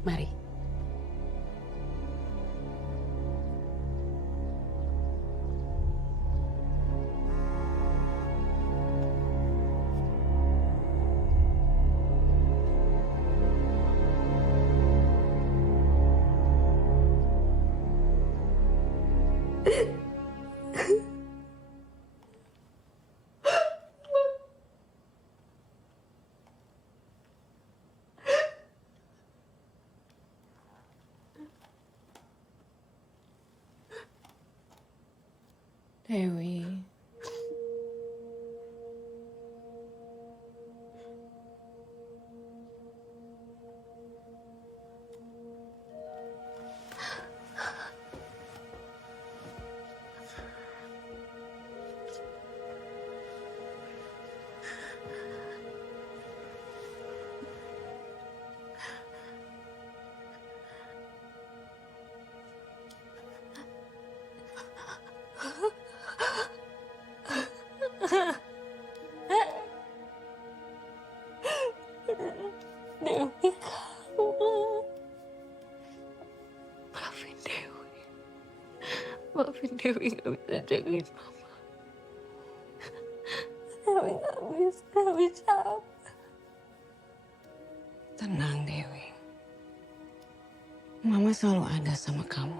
Mari. Dewi. Dewi, kamu. Maafin Dewi. Maafin Dewi gak bisa jagain Mama. Dewi gak bisa, Dewi capek. Tenang, Dewi. Mama selalu ada sama kamu.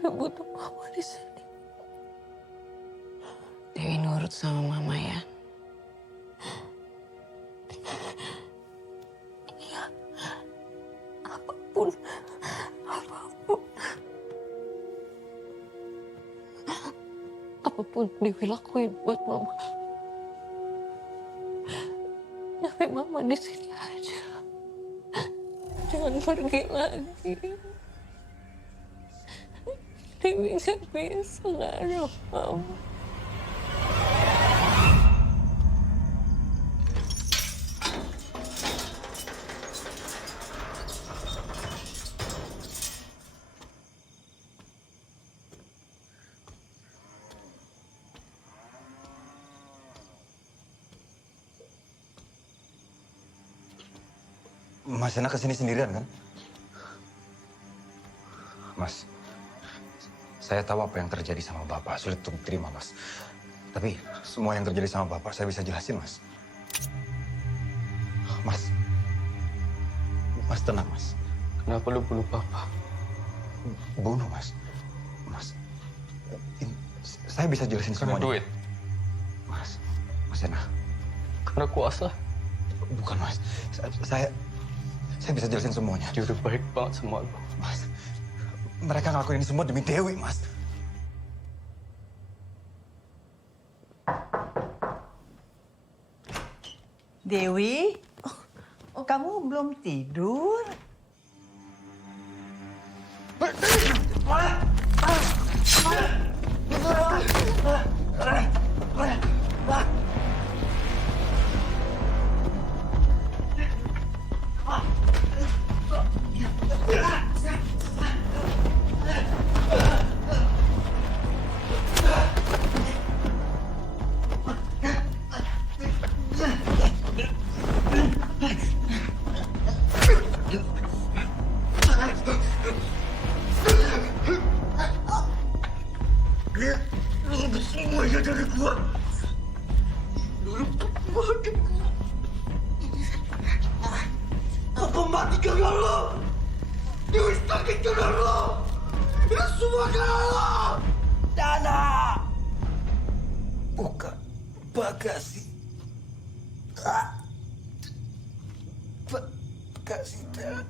Dewi butuh Mama di sini. Dewi nurut sama Mama ya. Iya. Apapun. Apapun Dewi lakuin buat Mama. Tapi Mama di sini aja. Jangan pergi lagi. Dewi gak bisa gak ada Mama. Mas Sena kesini sendirian kan? Mas, saya tahu apa yang terjadi sama Bapak. Sulit untuk diterima, Mas. Tapi semua yang terjadi sama Bapak saya bisa jelasin, Mas. Mas tenang, Mas. Kenapa lu bunuh Bapak? Bunuh, Mas. Saya bisa jelasin semuanya. Karena duit? Mas Sena. Karena kuasa? Bukan, Mas. Saya bisa jelasin semuanya. Dia udah baik banget sama lu. Mas, mereka ngelakuin ini semua demi Dewi, Mas. Dewi, kamu belum tidur? Semuanya dari gua. Apa mati karena lo? Dewi sakit karena lo. Ini semua karena lo. Dana. Buka bagasi. Bagasi Dana.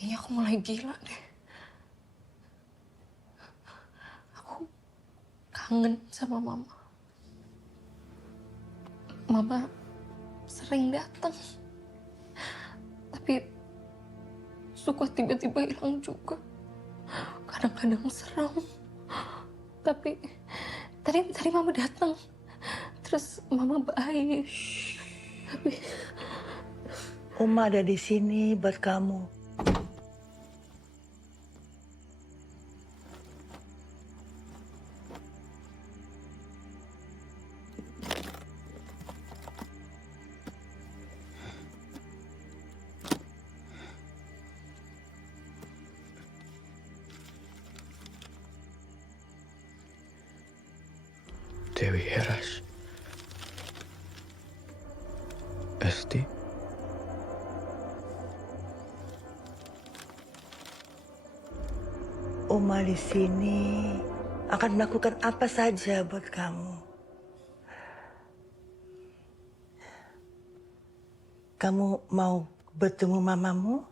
Kayaknya aku mulai gila deh. Aku kangen sama mama. Mama sering datang. Tapi suka tiba-tiba hilang juga. Kadang-kadang seram. Tapi tadi mama datang. Terus mama baik. Tapi Oma ada di sini buat kamu. Dewi Heras. Esti. Oma di sini akan melakukan apa saja buat kamu. Kamu mau bertemu mamamu?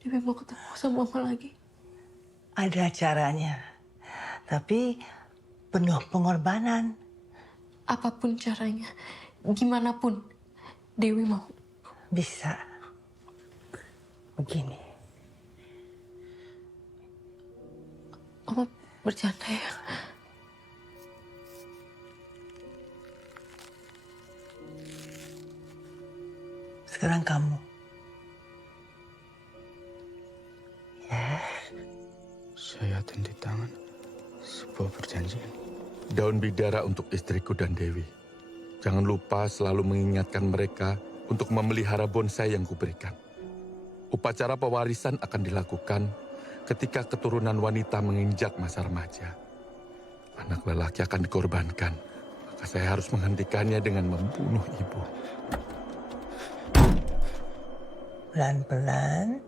Dewi mau ketemu sama mama lagi. Ada caranya, tapi penuh pengorbanan. Apapun caranya, gimana pun, Dewi mau. Bisa. Begini. Mama bercanda ya? Sekarang kamu. Ya. Saya tanda tangan sebuah perjanjian. Daun bidara untuk istriku dan Dewi. Jangan lupa selalu mengingatkan mereka untuk memelihara bonsai yang kuberikan. Upacara pewarisan akan dilakukan ketika keturunan wanita menginjak masa remaja. Anak lelaki akan dikorbankan, maka saya harus menghentikannya dengan membunuh ibu. Pelan-pelan.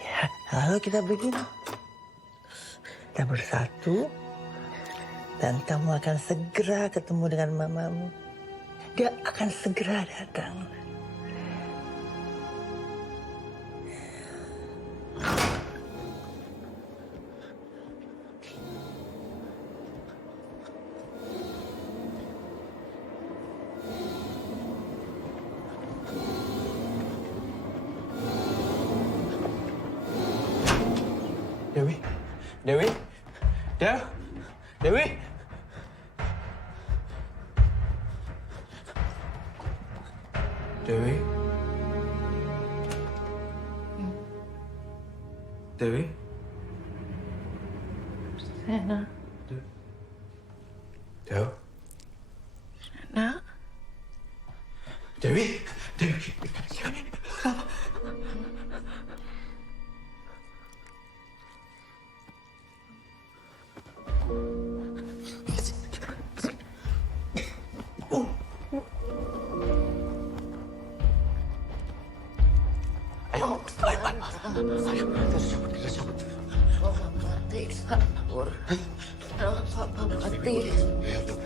Ya, lalu kita begini. Kita bersatu. Dan kamu akan segera ketemu dengan mamamu. Dia akan segera datang. Dewi. Dewi. Dewi. Dewi. Dewi. Dewi. Sena. Dewi. Sena. Dewi. Dewi.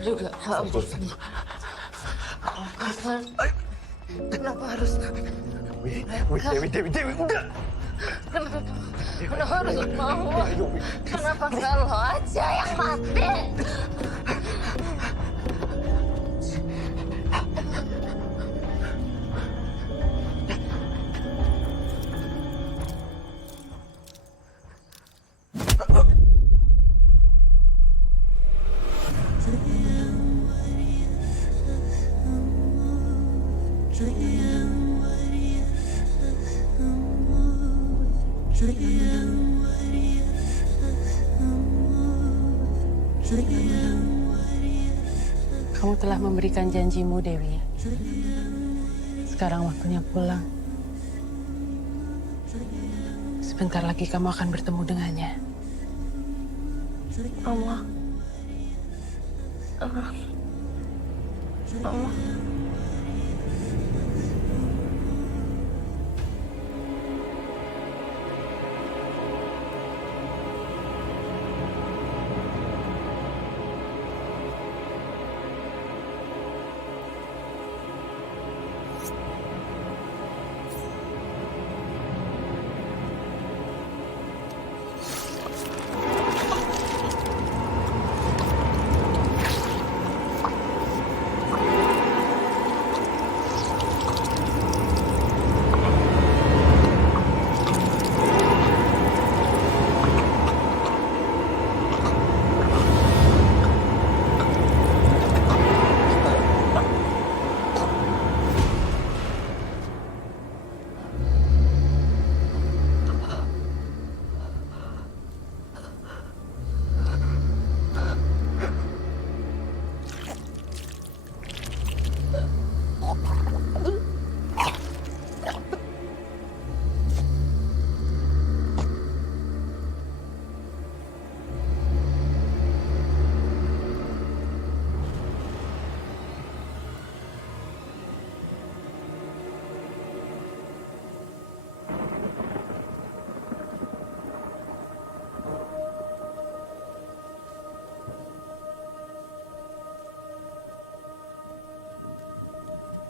Juga kabur. Kenapa harus? Dewi, enggak. Kenapa harus mau? Kenapa nggak lo aja yang mati? Kamu telah memberikan janjimu, Dewi. Sekarang waktunya pulang. Sebentar lagi kamu akan bertemu dengannya. Allah. Allah.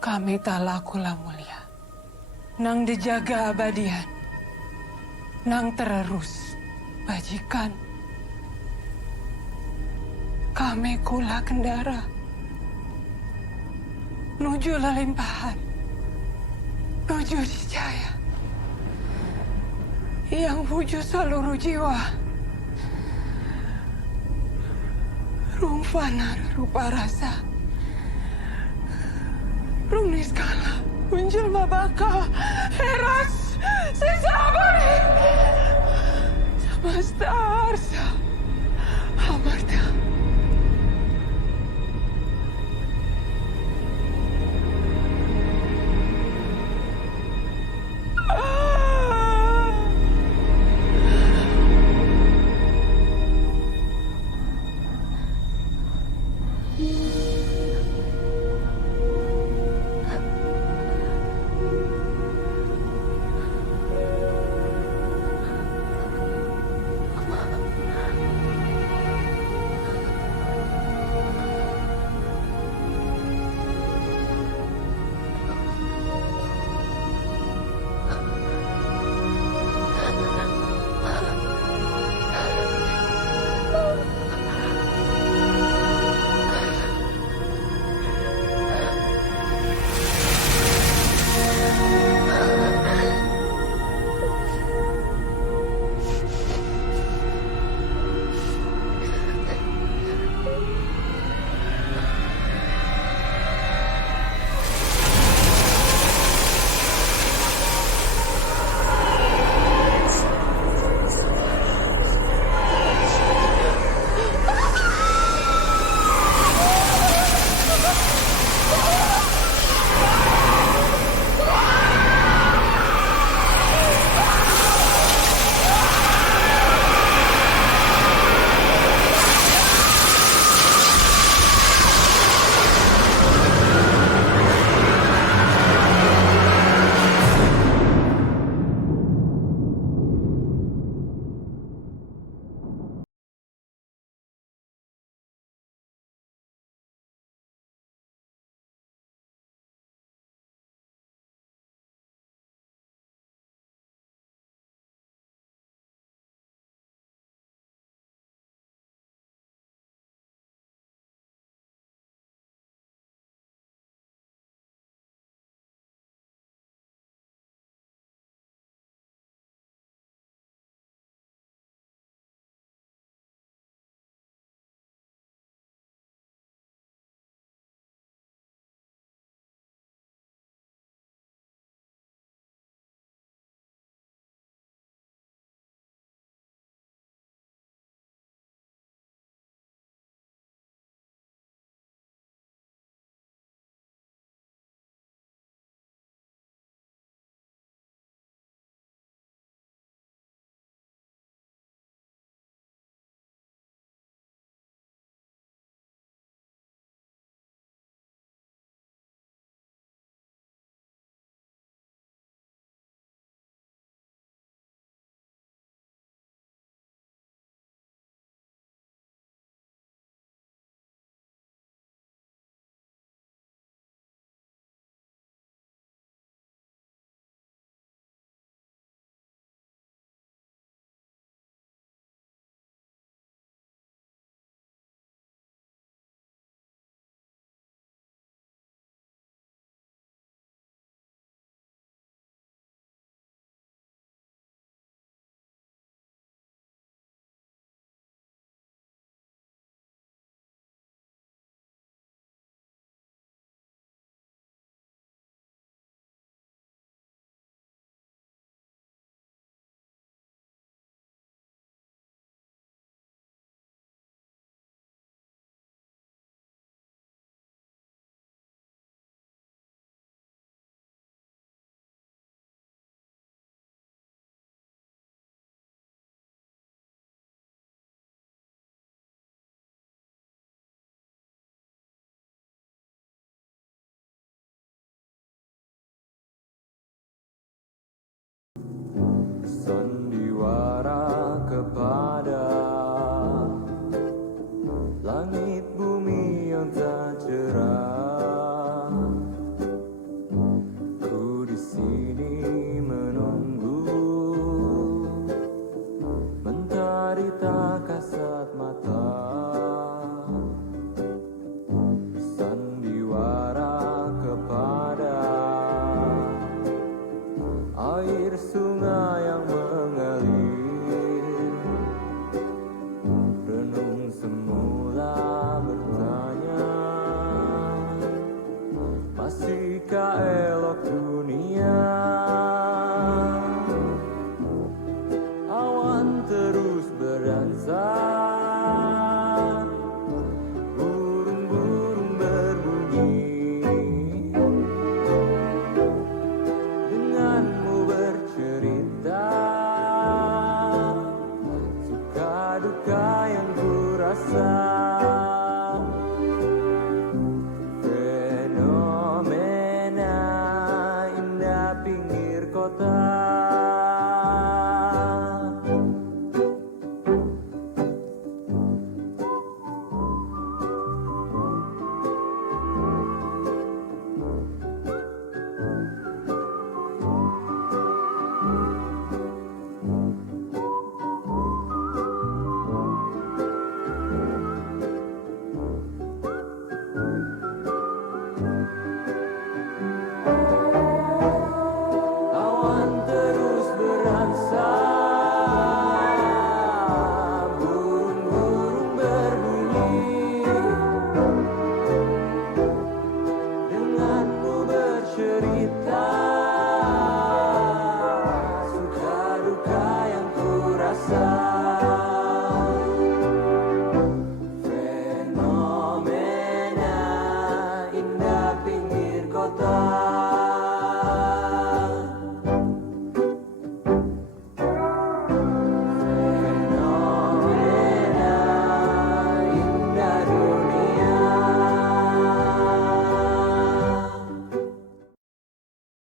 Kami talakula mulia. Nang dijaga abadian. Nang terus bajikan. Kami kula kendara. Nuju lelimpahan. Nuju dicaya. Yang puju seluruh jiwa. Rumfana rupa rasa. Rung niskala. Unjul mabaka. Heras. Sisabari. Samasta arsa. Amarta. Sandiwara kepada langit bumi yang tak cerah, Masihkah elok dunia